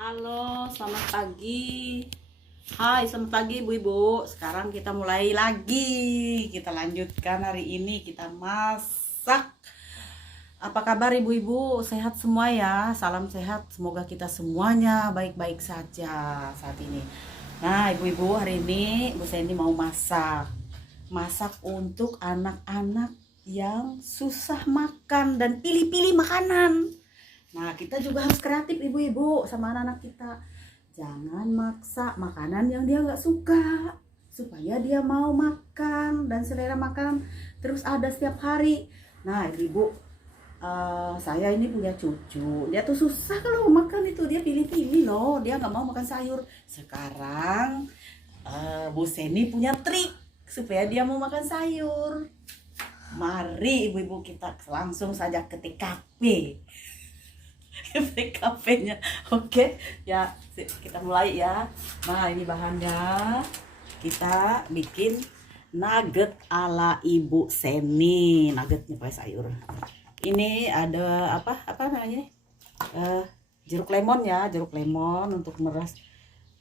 Halo, selamat pagi. Hai, selamat pagi ibu-ibu. Sekarang kita mulai lagi. Kita lanjutkan hari ini kita masak. Apa kabar ibu-ibu? Sehat semua ya. Salam sehat. Semoga kita semuanya baik-baik saja saat ini. Nah, ibu-ibu, hari ini Bu Sandy mau masak. Masak untuk anak-anak yang susah makan dan pilih-pilih makanan. Nah, kita juga harus kreatif ibu-ibu sama anak-anak kita. Jangan maksa makanan yang dia nggak suka, supaya dia mau makan dan selera makan terus ada setiap hari. Nah, ibu-ibu, saya ini punya cucu. Dia tuh susah kalau makan itu, dia pilih-pilih loh. Dia nggak mau makan sayur. Sekarang Bu Seni punya trik supaya dia mau makan sayur. Mari ibu-ibu kita langsung saja ke TKP. TKP-nya. Oke, ya kita mulai ya. Nah, ini bahannya. Kita bikin nugget ala Ibu Seni. Nuggetnya pakai sayur. Ini ada apa namanya? Jeruk lemon ya, jeruk lemon untuk meras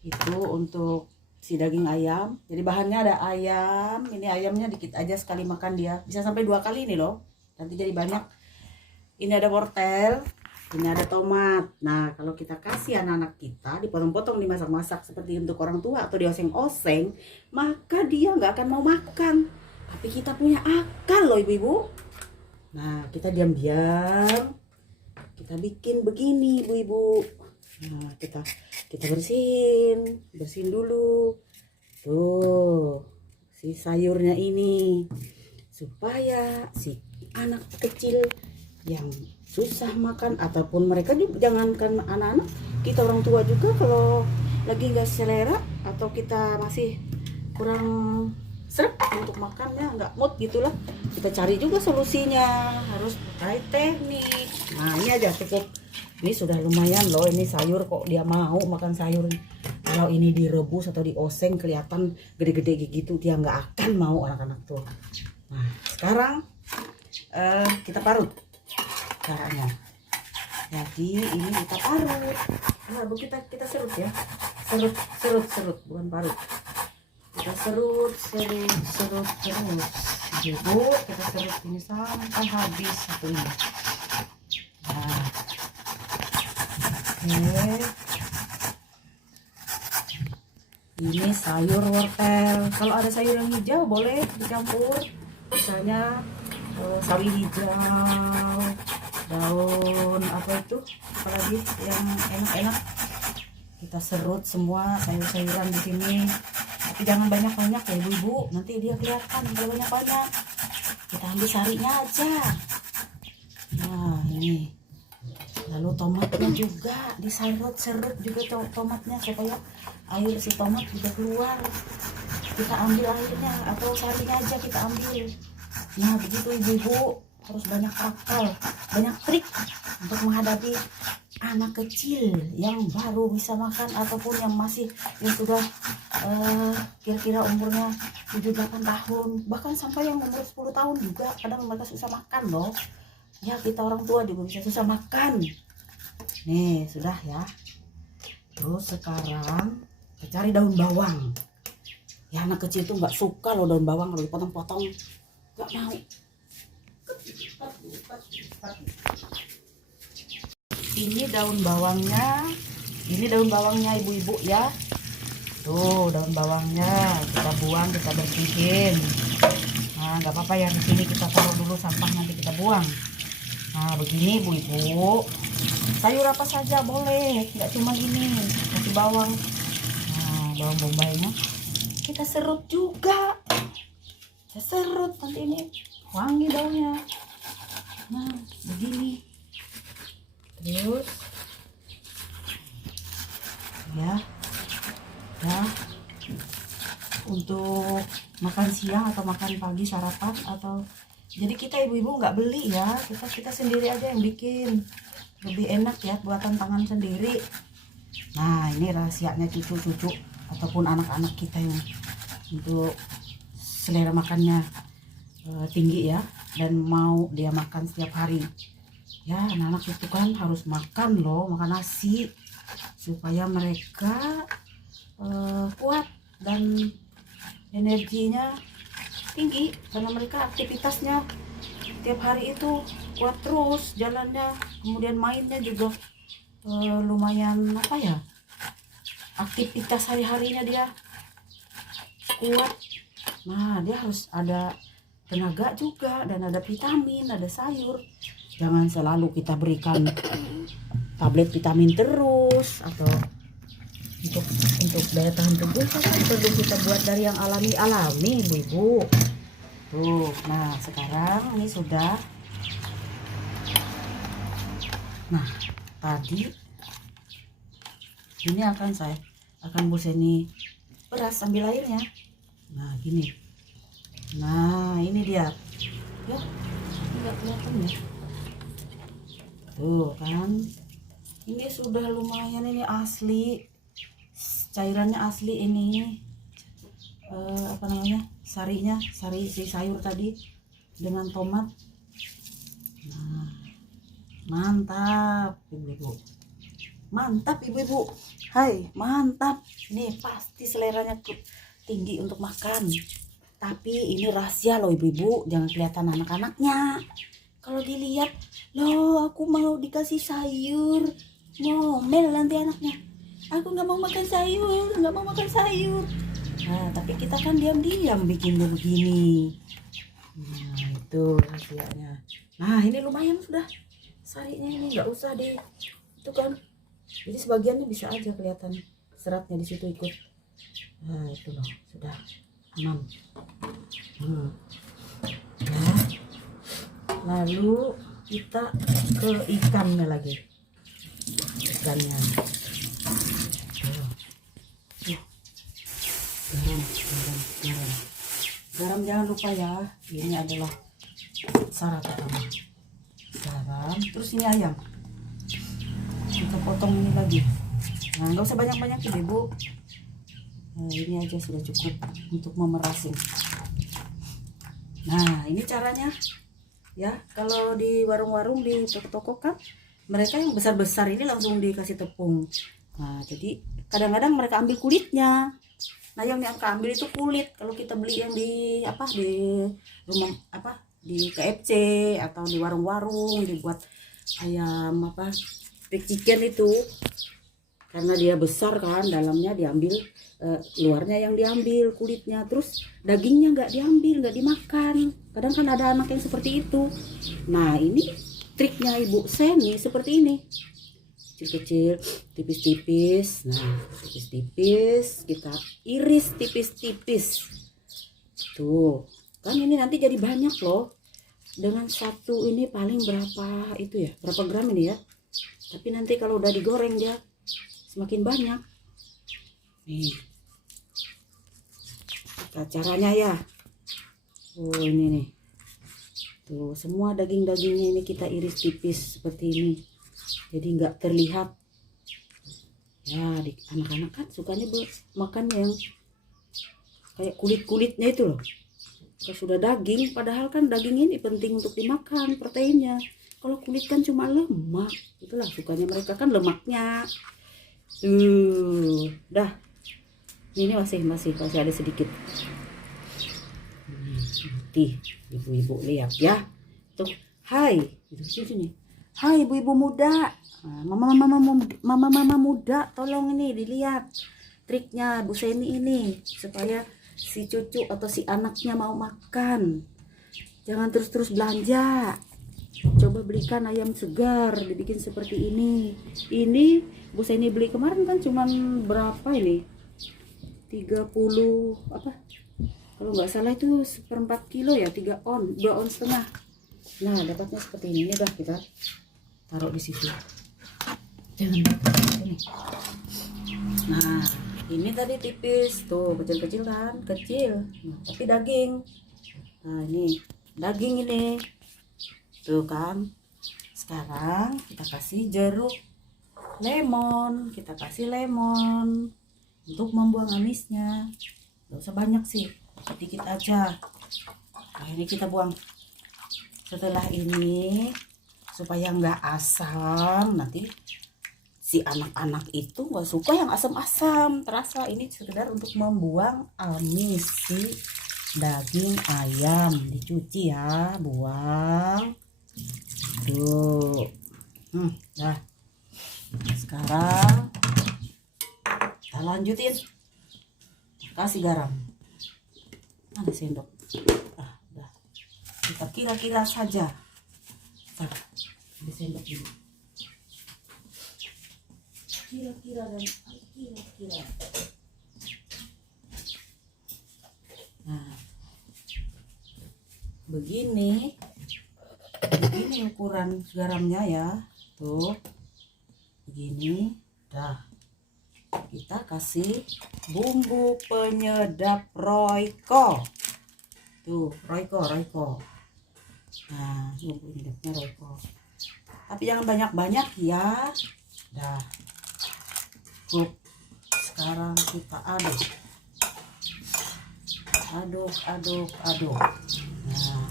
itu untuk si daging ayam. Jadi bahannya ada ayam. Ini ayamnya dikit aja, sekali makan dia. Bisa sampai 2 kali ini loh. Nanti jadi banyak. Ini ada wortel. Ini ada tomat. Nah, kalau kita kasih anak-anak kita dipotong-potong, dimasak-masak seperti untuk orang tua atau dioseng-oseng, maka dia nggak akan mau makan. Tapi kita punya akal loh ibu-ibu. Nah, kita diam-diam kita bikin begini ibu-ibu. Nah, kita bersihin dulu. Tuh, si sayurnya ini supaya si anak kecil yang susah makan ataupun mereka juga, jangankan anak-anak, kita orang tua juga kalau lagi nggak selera atau kita masih kurang seret untuk makannya, nggak mood gitulah, kita cari juga solusinya, harus pakai teknik. Nah, ini aja cukup, ini sudah lumayan loh. Ini sayur kok dia mau makan sayur. Kalau ini direbus atau dioseng kelihatan gede-gede gitu, dia nggak akan mau anak-anak tuh. Nah, sekarang kita parut caranya. Jadi ini kita parut. Nah, kita serut ya. Serut, bukan parut. Kita serut terus. Ibu, kita serut ini sampai habis satu ini. Nah, oke. Ini sayur wortel. Kalau ada sayur yang hijau boleh dicampur. Misalnya sawi hijau, daun apa itu, apalagi yang enak-enak. Kita serut semua sayur-sayuran di sini. Tapi jangan banyak-banyak ya ibu-ibu, nanti dia kelihatan kalau banyak-banyak. Kita ambil sarinya aja. Nah, ini. Lalu tomatnya juga diserut juga tomatnya supaya air si tomat juga keluar. Kita ambil airnya atau sarinya aja kita ambil. Nah, begitu ibu-ibu, harus banyak akal, banyak trik untuk menghadapi anak kecil yang baru bisa makan ataupun yang sudah kira-kira umurnya 7-8 tahun, bahkan sampai yang umur 10 tahun juga kadang mereka susah makan loh. Ya, kita orang tua juga bisa susah makan. Nih, sudah ya. Terus sekarang kita cari daun bawang. Ya, anak kecil tuh nggak suka loh daun bawang kalau dipotong-potong, nggak mau. Ini daun bawangnya ibu-ibu ya. Tuh daun bawangnya kita buang, kita bersihin. Nah, nggak apa-apa ya, di sini kita taruh dulu sampah, nanti kita buang. Nah, begini ibu-ibu, sayur apa saja boleh, nggak cuma ini, kasih bawang. Nah, bawang bombaynya kita serut juga. Kita serut nanti ini wangi daunnya. Nah, begini. Terus ya untuk makan siang atau makan pagi sarapan, atau jadi kita ibu-ibu nggak beli ya, kita sendiri aja yang bikin, lebih enak ya, buatan tangan sendiri. Nah, ini rahasianya cucu-cucu ataupun anak-anak kita yang untuk selera makannya tinggi ya, dan mau dia makan setiap hari ya. Anak-anak itu kan harus makan loh, makan nasi. supaya mereka kuat dan energinya tinggi, karena mereka aktivitasnya tiap hari itu kuat terus jalannya, kemudian mainnya juga lumayan apa ya, aktivitas hari-harinya dia kuat. Nah, dia harus ada tenaga juga dan ada vitamin, ada sayur. Jangan selalu kita berikan tablet vitamin terus, atau untuk daya tahan tubuh kan perlu kita buat dari yang alami ibu-ibu. Tuh, nah sekarang ini sudah. Nah, tadi ini saya akan buseni beras ambil airnya. Nah, gini. Nah, ini dia. Ya, enggak kelihatan ya. Tuh kan. Ini sudah lumayan, ini asli. Cairannya asli ini. Apa namanya? Sari si sayur tadi dengan tomat. Nah, mantap ibu-ibu. Mantap ibu-ibu. Hai, mantap. Ini pasti seleranya tinggi untuk makan. Tapi ini rahasia loh ibu-ibu, jangan kelihatan anak-anaknya. Kalau dilihat, loh aku mau dikasih sayur, ngomel nanti anaknya. Aku nggak mau makan sayur, nggak mau makan sayur. Nah, tapi kita kan diam-diam bikinnya begini. Nah, itu rahasianya. Nah, ini lumayan sudah. Sarinya ini nggak usah deh. Itu kan. Jadi sebagiannya bisa aja kelihatan seratnya di situ ikut. Nah, itu loh, sudah aman. Ya. Lalu kita ke ikannya lagi. Ikannya. Garam jangan lupa ya. Ini adalah syarat utama. Garam, terus ini ayam. Kita potong ini lagi. Nah, nggak usah banyak-banyak ibu. Nah, ini aja sudah cukup untuk memerasnya. Nah, ini caranya ya. Kalau di warung-warung, di toko-toko kan mereka yang besar-besar ini langsung dikasih tepung. Nah, jadi kadang-kadang mereka ambil kulitnya. Nah, yang ambil itu kulit. Kalau kita beli yang di rumah di KFC atau di warung-warung dibuat ayam steak chicken itu, karena dia besar kan, dalamnya diambil, luarnya yang diambil kulitnya, terus dagingnya nggak diambil, nggak dimakan. Kadang kan ada anak yang seperti itu. Nah, ini triknya Ibu Seni seperti ini, kecil-kecil, tipis-tipis. Nah, tipis-tipis kita iris tipis-tipis. Tuh kan, ini nanti jadi banyak loh. Dengan satu ini paling berapa itu ya, berapa gram ini ya. Tapi nanti kalau udah digoreng dia semakin banyak. Nih, caranya ya. Oh, ini nih. Tuh, semua daging-dagingnya ini kita iris tipis seperti ini. Jadi nggak terlihat. Ya, anak-anak kan sukanya makan yang kayak kulit-kulitnya itu loh. Kalau sudah daging, padahal kan daging ini penting untuk dimakan, proteinnya. Kalau kulit kan cuma lemak. Itulah sukanya mereka kan lemaknya. Tuh, dah. Ini masih ada sedikit. Nanti ibu-ibu lihat ya. Tuh, hai. Sini. Hai ibu-ibu muda. Mama muda, tolong ini dilihat triknya Bu Seni ini supaya si cucu atau si anaknya mau makan. Jangan terus-terus belanja. Coba belikan ayam segar, dibikin seperti ini. Ini Bu Seni beli kemarin kan cuman berapa ini? 30 kalau nggak salah itu 1/4 kilo ya, 2 on setengah. Nah, dapatnya seperti ini. Ini dah kita taruh di situ. Jangan ini. Nah, ini tadi tipis tuh, kecil-kecil kan, kecil. Nah, tapi daging. Nah, ini daging ini. Tuh kan. Sekarang kita kasih jeruk lemon, untuk membuang amisnya. Gak usah banyak sih, sedikit aja. Nah, ini kita buang. Setelah ini supaya nggak asam, nanti si anak-anak itu nggak suka yang asam-asam terasa. Ini sekedar untuk membuang amis si daging ayam. Dicuci ya, buang tuh. Nah sekarang kita lanjutin, kasih garam. Mana sendok? Udah. Kita kira-kira saja. Di sendok dulu. Kira-kira dan kira-kira. Nah, begini ukuran garamnya ya. Tuh, begini. Dah, kita kasih bumbu penyedap Royco. Tuh, Royco. Nah, bumbu penyedapnya Royco. Tapi jangan banyak-banyak ya. Dah. Sekarang kita aduk. Nah,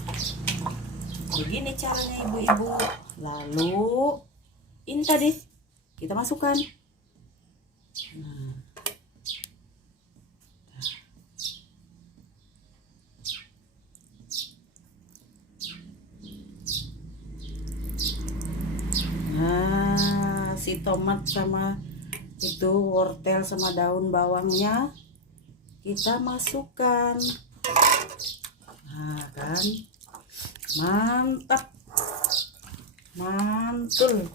begini caranya ibu-ibu. Lalu ini tadi kita masukkan. Nah, si tomat sama itu wortel sama daun bawangnya kita masukkan. Nah kan, mantap, mantul.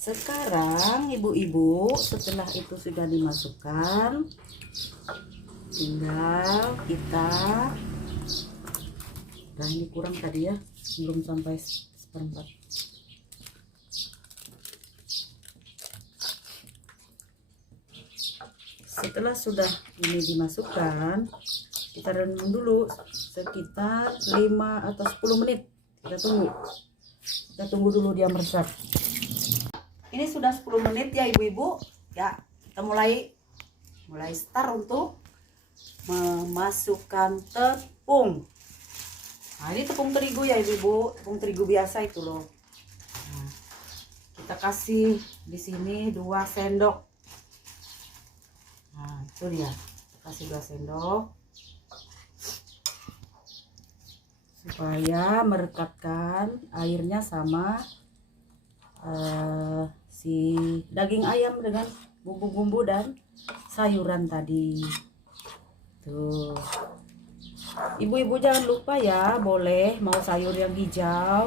Sekarang ibu-ibu setelah itu sudah dimasukkan, tinggal kita, nah ini kurang tadi ya, belum sampai seperempat. Setelah sudah ini dimasukkan, kita rendam dulu sekitar 5 atau 10 menit. Kita tunggu dulu dia meresap. Ini sudah 10 menit ya ibu-ibu. Ya, kita mulai start untuk memasukkan tepung. Nah, ini tepung terigu ya ibu-ibu, tepung terigu biasa itu loh. Nah, kita kasih di sini 2 sendok. Nah, itu dia. Kasih 2 sendok supaya merekatkan airnya sama si daging ayam dengan bumbu-bumbu dan sayuran tadi. Tuh. Ibu-ibu jangan lupa ya, boleh mau sayur yang hijau,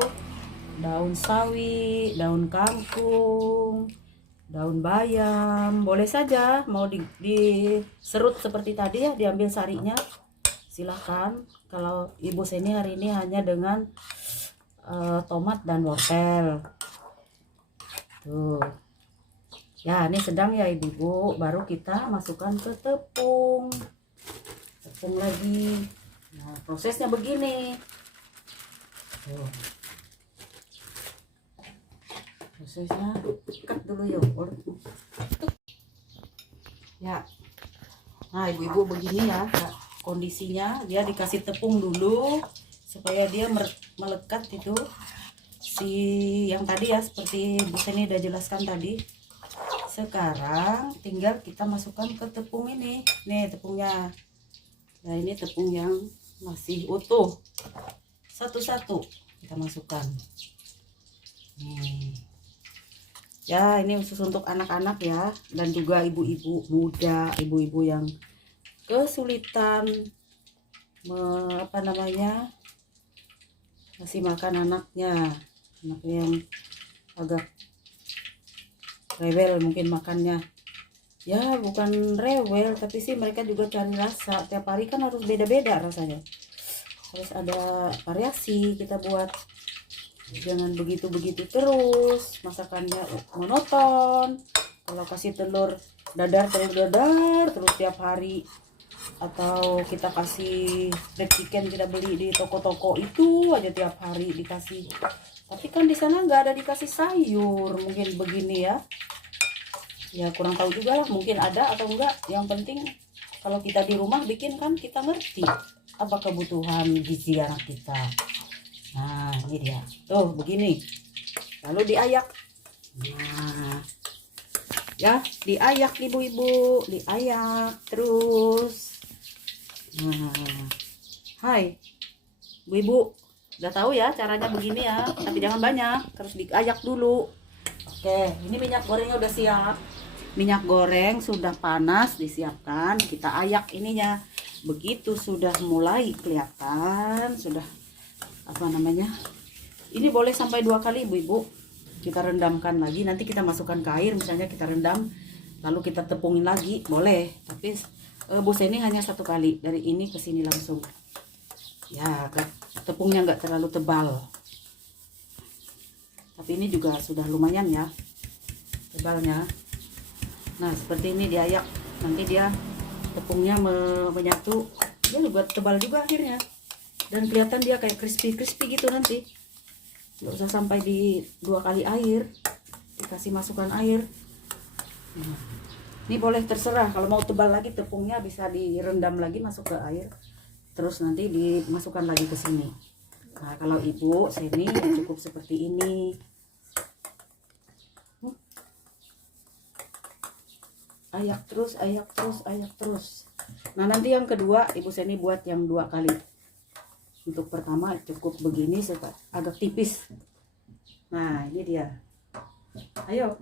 daun sawi, daun kangkung, daun bayam, boleh saja. Mau diserut seperti tadi ya, diambil sarinya, silahkan. Kalau Ibu Seni hari ini hanya dengan tomat dan wortel. Tuh ya, ini sedang ya ibu-ibu. Baru kita masukkan ke tepung lagi. Nah, prosesnya begini. Tuh. Prosesnya ikat dulu yuk ya. Nah ibu-ibu begini ya kondisinya. Dia dikasih tepung dulu supaya dia melekat itu si yang tadi ya, seperti Bu Seni udah jelaskan tadi. Sekarang tinggal kita masukkan ke tepung ini. Nih tepungnya. Nah ini tepung yang masih utuh. Satu-satu kita masukkan. Nih. Ya, ini khusus untuk anak-anak ya, dan juga ibu-ibu muda, ibu-ibu yang kesulitan kasih makan anaknya yang agak rewel mungkin makannya. Ya, bukan rewel, tapi sih mereka juga cari rasa. Tiap hari kan harus beda-beda rasanya. Harus ada variasi kita buat. Jangan begitu-begitu terus, masakannya monoton. Kalau kasih telur dadar terus tiap hari, atau kita kasih fried chicken kita beli di toko-toko itu aja tiap hari dikasih. Tapi kan di sana nggak ada dikasih sayur, mungkin begini ya. Ya kurang tahu juga lah, mungkin ada atau enggak. Yang penting kalau kita di rumah bikin kan kita ngerti apa kebutuhan gizi anak kita. Nah ini dia tuh begini, lalu diayak. Nah Ya, diayak ibu-ibu, diayak terus. Nah, hai ibu-ibu, udah tahu ya caranya begini ya, tapi jangan banyak, terus diayak dulu. Oke, ini minyak gorengnya udah siap. Minyak goreng sudah panas, disiapkan, kita ayak ininya. Begitu sudah mulai kelihatan, sudah apa namanya, ini boleh sampai 2 kali ibu-ibu. Kita rendamkan lagi, nanti kita masukkan ke air, misalnya kita rendam lalu kita tepungin lagi boleh, tapi Bu Seni hanya 1 kali, dari ini ke sini langsung ya. Tepungnya nggak terlalu tebal, tapi ini juga sudah lumayan ya tebalnya. Nah seperti ini diayak, nanti dia tepungnya menyatu, dia juga tebal juga akhirnya, dan kelihatan dia kayak crispy gitu nanti. Nggak usah sampai di 2 kali air, dikasih masukan air. Nah, ini boleh terserah, kalau mau tebal lagi tepungnya bisa direndam lagi masuk ke air, terus nanti dimasukkan lagi ke sini. Nah kalau ibu Seni cukup seperti ini. Ayak terus, ayak terus, ayak terus. Nah nanti yang kedua ibu Seni buat yang 2 kali. Untuk pertama cukup begini, agak tipis. Nah ini dia. Ayo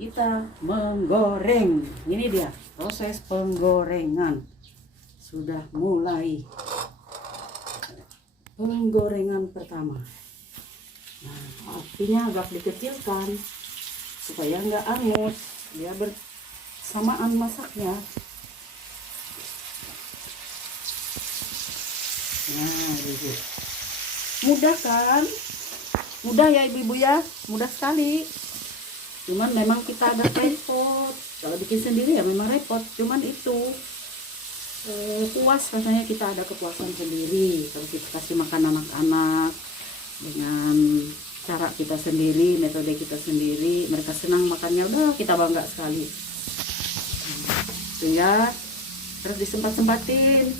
kita menggoreng. Ini dia proses penggorengan. Sudah mulai penggorengan pertama. Nah apinya agak dikecilkan supaya nggak angus, dia bersamaan masaknya. Nah ibu, mudah kan? Mudah ya ibu-ibu ya, mudah sekali. Cuman memang kita agak repot, kalau bikin sendiri ya memang repot. Cuman itu puas rasanya, kita ada kepuasan sendiri kalau kita kasih makan anak-anak dengan cara kita sendiri, metode kita sendiri, mereka senang makannya, udah kita bangga sekali. Itu ya, terus disempat-sempatin.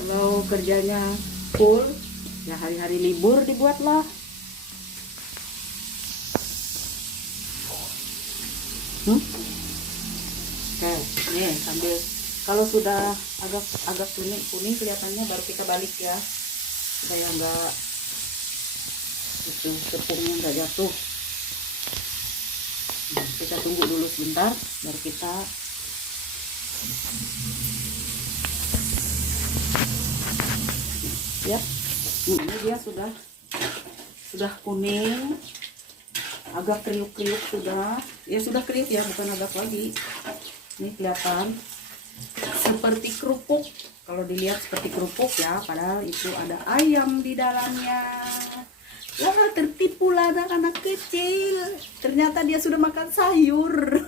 Kalau kerjanya full ya hari-hari libur dibuatlah. Oke, nih sambil, kalau sudah agak kuning kelihatannya baru kita balik ya, supaya enggak itu tepungnya enggak jatuh. Nah, kita tunggu dulu sebentar baru kita ya. Ini dia sudah kuning, agak kriuk-kriuk, sudah kriuk ya, bukan agak lagi. Ini kelihatan seperti kerupuk, kalau dilihat seperti kerupuk ya, padahal itu ada ayam di dalamnya. Wah, tertipulah anak-anak kecil, ternyata dia sudah makan sayur.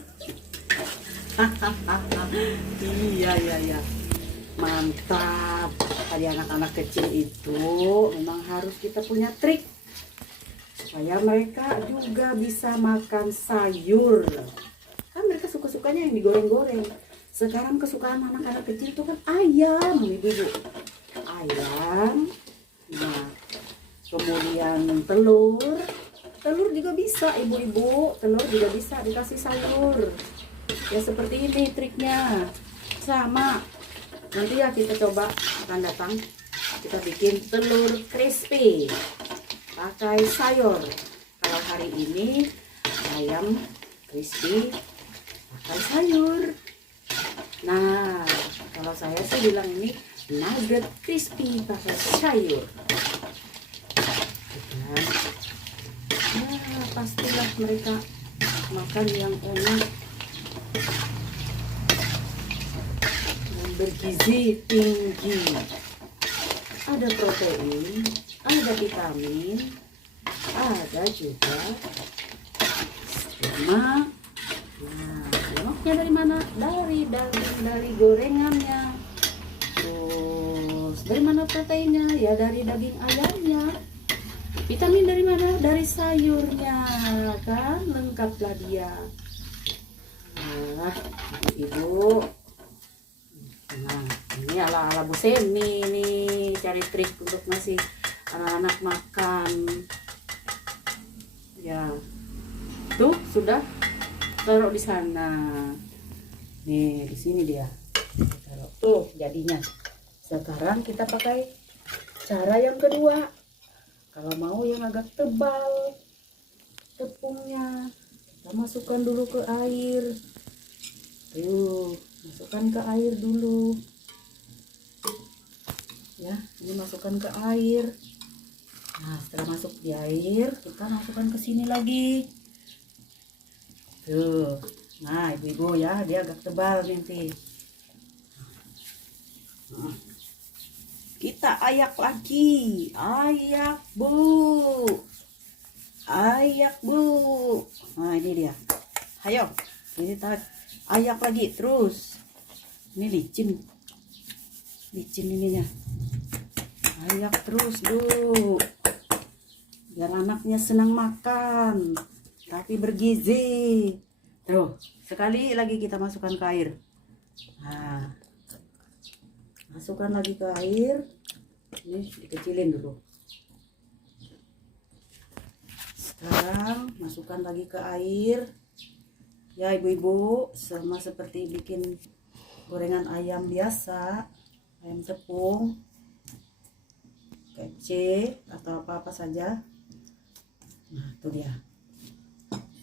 Iya, mantap. Tadi anak-anak kecil itu memang harus kita punya trik supaya mereka juga bisa makan sayur. Kan mereka suka-sukanya yang digoreng-goreng. Sekarang kesukaan anak-anak kecil itu kan ayam, ibu-ibu. Ayam. Nah, kemudian telur juga bisa ibu-ibu, telur juga bisa dikasih sayur. Ya seperti ini triknya, sama. Nanti ya kita coba akan datang, kita bikin telur crispy pakai sayur. Kalau hari ini ayam crispy pakai sayur. Nah kalau saya sih bilang ini nugget crispy pakai sayur. Ya pastilah mereka makan yang enak dan bergizi tinggi. Ada protein, ada vitamin, ada juga lemak. Nah, lemaknya dari mana? Dari gorengannya. Terus dari mana proteinnya? Ya dari daging ayamnya. Vitamin dari mana? Dari sayurnya, kan lengkaplah dia. Nah, ibu. Nah, ini ala-ala Bu Seni nih, cari trik untuk ngasih anak-anak makan. Ya, tuh sudah taruh di sana. Nih, di sini dia. Taruh tuh jadinya. Sekarang kita pakai cara yang kedua. Kalau mau yang agak tebal tepungnya, kita masukkan dulu ke air. Tuh, masukkan ke air dulu. Ya, ini masukkan ke air. Nah, setelah masuk di air, kita masukkan ke sini lagi. Tuh. Nah, ibu-ibu ya, dia agak tebal nanti. Nah, kita ayak lagi. Ayak, Bu. Ayak, Bu. Nah, ini dia. Ayo. Ini ayak lagi terus. Ini licin. Licin ininya. Ayak terus, Bu. Biar anaknya senang makan, tapi bergizi. Tuh, sekali lagi kita masukkan ke air. Nah, masukkan lagi ke air. Ini dikecilin dulu. Sekarang masukkan lagi ke air. Ya ibu-ibu, sama seperti bikin gorengan ayam biasa, ayam tepung, kecil atau apa-apa saja. Nah, itu dia.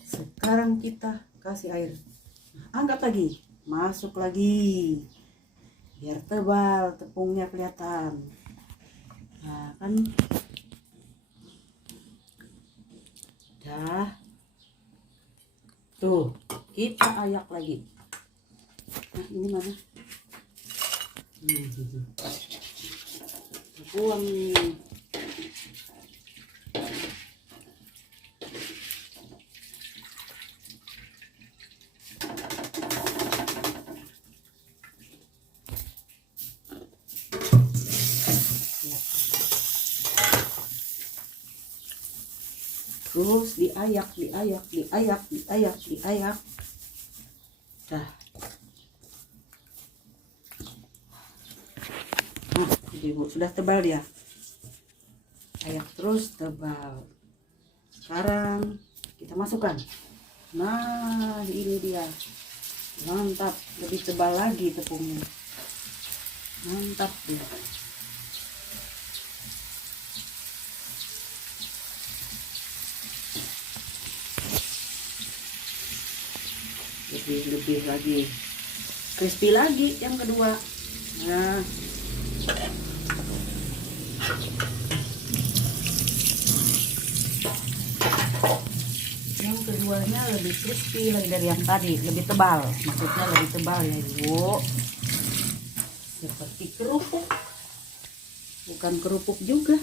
Sekarang kita kasih air. Nah, angkat lagi, masuk lagi, biar tebal tepungnya kelihatan. Nah, kan dah. Tuh, kita ayak lagi. Nah, ini mana? Buang nih. Terus diayak. Dah. Nah, ibu sudah tebal dia. Ayak terus tebal. Sekarang kita masukkan. Nah, ini dia. Mantap, lebih tebal lagi tepungnya. Mantap dia. Lebih lagi, crispy lagi yang kedua. Nah, yang keduanya lebih crispy lagi dari yang tadi, lebih tebal, maksudnya lebih tebal ya ibu, seperti kerupuk, bukan kerupuk juga.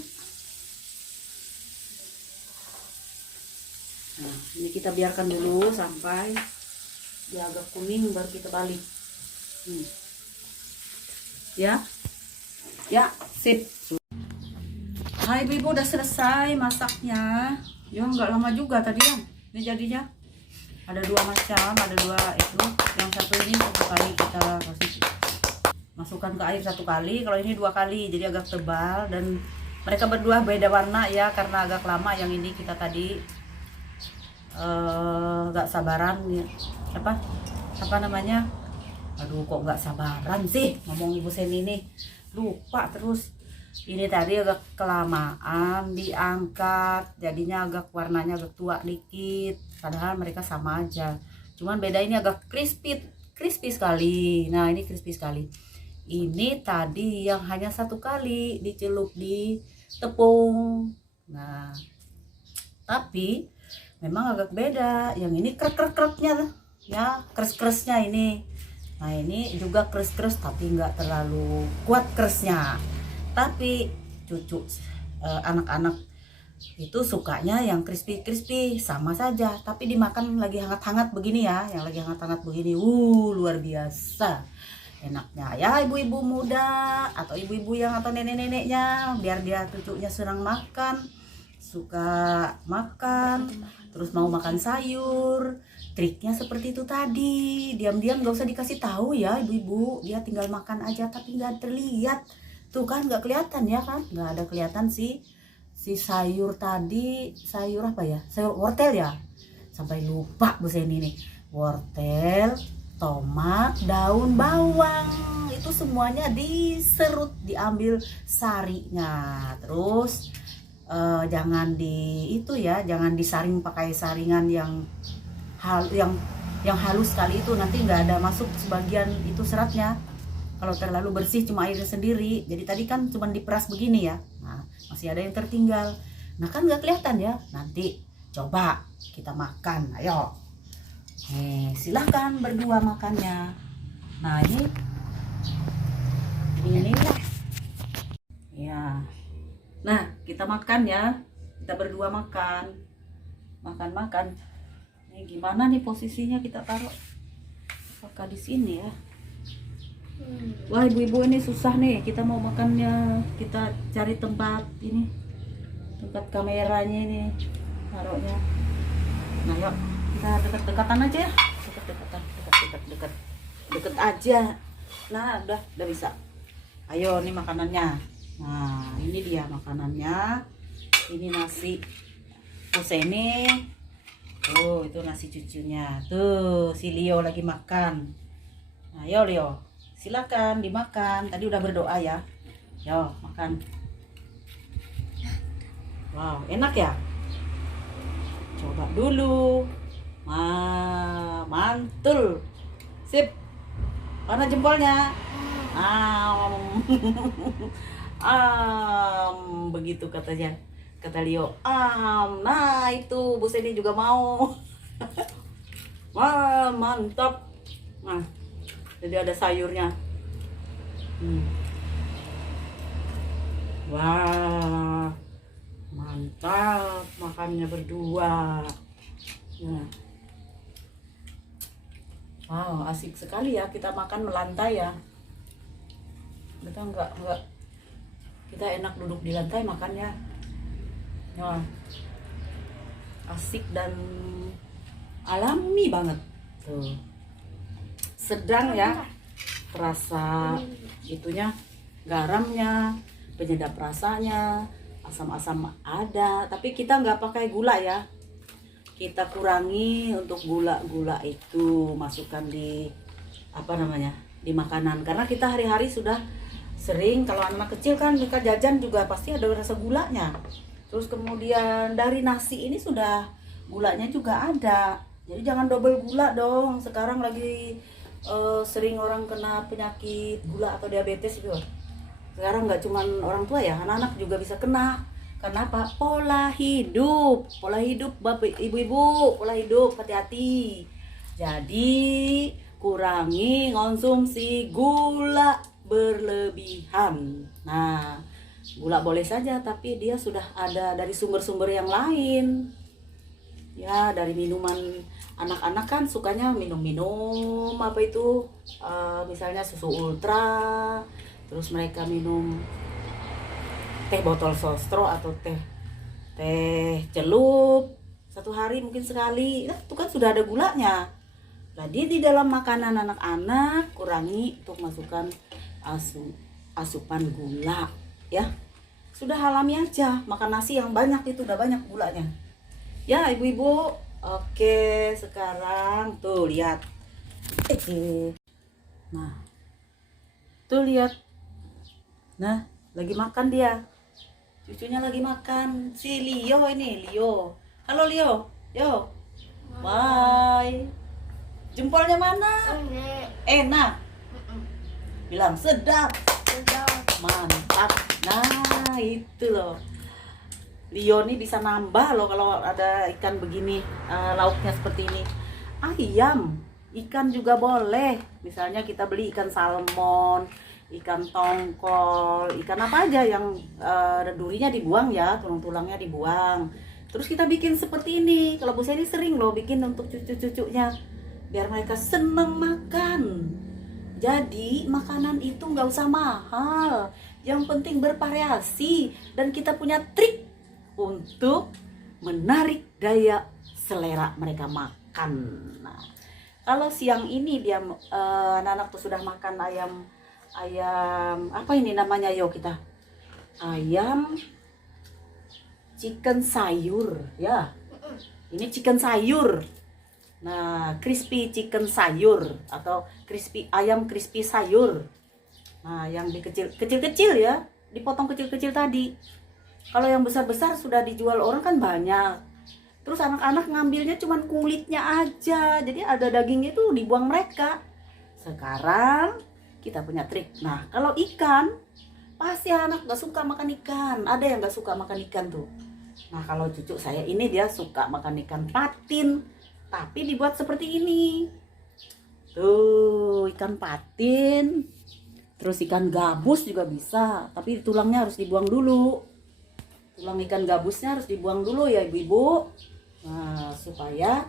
Nah, ini kita biarkan dulu sampai dia agak kuning, baru kita balik. Ya sip. Hai ibu, udah selesai masaknya ya, nggak lama juga tadi ya. Ini jadinya ada dua macam, ada dua itu. Yang satu ini satu kali kita kasih masukkan ke air satu kali, kalau ini dua kali, jadi agak tebal. Dan mereka berdua beda warna ya, karena agak lama. Yang ini kita tadi nggak sabaran ya. Apa namanya, aduh kok nggak sabaran sih ngomong ibu Seni ini, lupa terus. Ini tadi agak kelamaan diangkat, jadinya agak warnanya agak tua dikit, padahal mereka sama aja, cuman beda ini agak crispy sekali. Nah, ini crispy sekali. Ini tadi yang hanya satu kali dicelup di tepung. Nah, tapi memang agak beda. Yang ini krek-kreknya ya, kres-kresnya ini. Nah, ini juga kres-kres tapi nggak terlalu kuat kresnya. Tapi cucu anak-anak itu sukanya yang crispy sama saja, tapi dimakan lagi hangat-hangat begini ya, yang lagi hangat-hangat begini, luar biasa enaknya ya ibu-ibu muda atau ibu-ibu yang atau nenek-neneknya, biar dia cucunya senang makan, suka makan, terus mau makan sayur. Triknya seperti itu tadi, diam-diam gak usah dikasih tahu ya ibu-ibu, dia tinggal makan aja tapi nggak terlihat. Tuh kan, nggak kelihatan ya kan, nggak ada kelihatan si sayur tadi, sayur apa ya, sayur wortel ya, sampai lupa Bu Seni nih, wortel, tomat, daun bawang. Itu semuanya diserut, diambil sarinya. Terus jangan jangan disaring pakai saringan yang halus sekali itu, nanti nggak ada masuk sebagian itu seratnya. Kalau terlalu bersih cuma airnya sendiri. Jadi tadi kan cuma diperas begini ya. Nah, masih ada yang tertinggal. Nah kan nggak kelihatan ya. Nanti coba kita makan. Ayo. Silahkan berdua makannya. Nah ini lah. Ya. Nah kita makan ya. Kita berdua makan. Makan. Ini gimana nih posisinya kita taruh? Apakah di sini ya? Wah ibu-ibu ini susah nih, kita mau makannya, kita cari tempat kameranya ini taruhnya. Nah yuk kita dekat-dekatan aja ya, deket aja. Nah udah bisa. Ayo nih makanannya. Nah ini dia makanannya. Ini nasi pusene. Tuh itu nasi cucunya. Tuh si Leo lagi makan. Nah ayo Leo, silakan dimakan. Tadi udah berdoa ya. Yo, makan. Wow, enak ya? Coba dulu. Mantul. Sip. Mana jempolnya? Begitu katanya. Kata Leo. Nah, itu Bu Seni juga mau. Wah, mantap. Nah, jadi ada sayurnya. Wah, mantap makannya berdua. Nah. Wow, asik sekali ya kita makan melantai ya. Kita kita enak duduk di lantai makannya. Nah, asik dan alami banget tuh. Sedang ya, terasa itunya, garamnya, penyedap rasanya, asam-asam ada, tapi kita nggak pakai gula ya. Kita kurangi untuk gula itu, masukkan di di makanan, karena kita hari-hari sudah sering. Kalau anak kecil kan mereka jajan juga pasti ada rasa gulanya. Terus kemudian dari nasi ini sudah gulanya juga ada, jadi jangan double gula dong. Sekarang lagi sering orang kena penyakit gula atau diabetes gitu. Sekarang nggak cuma orang tua ya, anak-anak juga bisa kena. Kenapa? Pola hidup bapak ibu-ibu, pola hidup, hati-hati. Jadi kurangi konsumsi gula berlebihan. Nah, gula boleh saja, tapi dia sudah ada dari sumber-sumber yang lain. Ya, dari minuman. Anak-anak kan sukanya minum-minum misalnya susu ultra. Terus mereka minum teh botol sostro atau teh celup 1 hari mungkin sekali. Nah, itu kan sudah ada gulanya. Jadi di dalam makanan anak-anak kurangi untuk masukkan asupan gula ya. Sudah alami aja, makan nasi yang banyak itu udah banyak gulanya. Ya ibu-ibu, oke sekarang tuh lihat. Nah, tuh lihat. Nah, lagi makan dia. Cucunya lagi makan. Si Leo ini, Leo. Halo Leo. Yo. Bye. Jempolnya mana? Enak. Bilang sedap. Mantap. Nah, itu loh. Leo nih bisa nambah loh kalau ada ikan begini, lauknya seperti ini. Ayam, ikan juga boleh. Misalnya kita beli ikan salmon, ikan tongkol, ikan apa aja yang durinya dibuang ya, tulang-tulangnya dibuang. Terus kita bikin seperti ini. Kalau Bu Seni sering loh bikin untuk cucu-cucunya, biar mereka seneng makan. Jadi makanan itu nggak usah mahal, yang penting bervariasi, dan kita punya trik untuk menarik daya selera mereka makan. Nah, kalau siang ini dia anak-anak tuh sudah makan ayam apa ini namanya, kita ayam chicken sayur ya. Ini chicken sayur. Nah, crispy chicken sayur atau ayam crispy sayur. Nah, yang kecil-kecil ya, dipotong kecil-kecil tadi. Kalau yang besar-besar sudah dijual orang kan banyak. Terus anak-anak ngambilnya cuman kulitnya aja. Jadi ada dagingnya itu dibuang mereka. Sekarang kita punya trik. Nah, kalau ikan, pasti anak gak suka makan ikan. Ada yang gak suka makan ikan tuh. Nah, kalau cucu saya ini dia suka makan ikan patin. Tapi dibuat seperti ini. Tuh, ikan patin. Terus ikan gabus juga bisa. Tapi tulangnya harus dibuang dulu. Tulang ikan gabusnya harus dibuang dulu ya ibu-ibu. Nah, supaya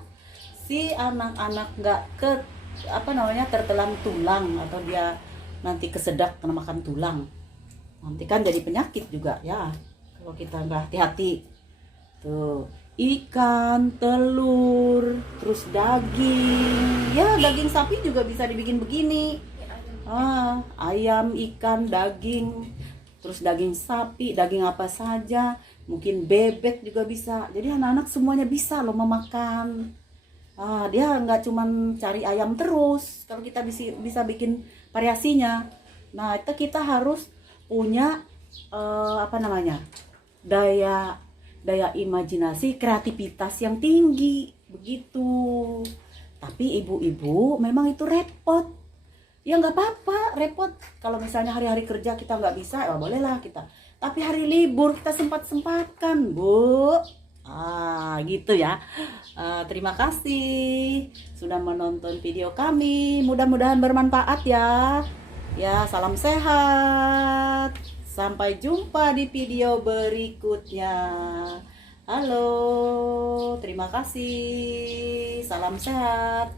si anak-anak nggak tertelan tulang atau dia nanti kesedak kena makan tulang. Nanti kan jadi penyakit juga ya kalau kita nggak hati-hati. Tuh, ikan, telur, terus daging. Ya, daging sapi juga bisa dibikin begini. Ayam, ikan, daging, terus daging sapi, daging apa saja, mungkin bebek juga bisa. Jadi anak-anak semuanya bisa loh memakan. Dia nggak cuman cari ayam terus. Kalau kita bisa bikin variasinya. Nah, itu kita harus punya daya imajinasi, kreativitas yang tinggi begitu. Tapi ibu-ibu memang itu repot. Ya nggak apa-apa repot. Kalau misalnya hari-hari kerja kita nggak bisa, ya bolehlah kita. Tapi hari libur kita sempat-sempatkan, Bu. Gitu ya. Terima kasih sudah menonton video kami. Mudah-mudahan bermanfaat ya. Ya, salam sehat. Sampai jumpa di video berikutnya. Halo, terima kasih. Salam sehat.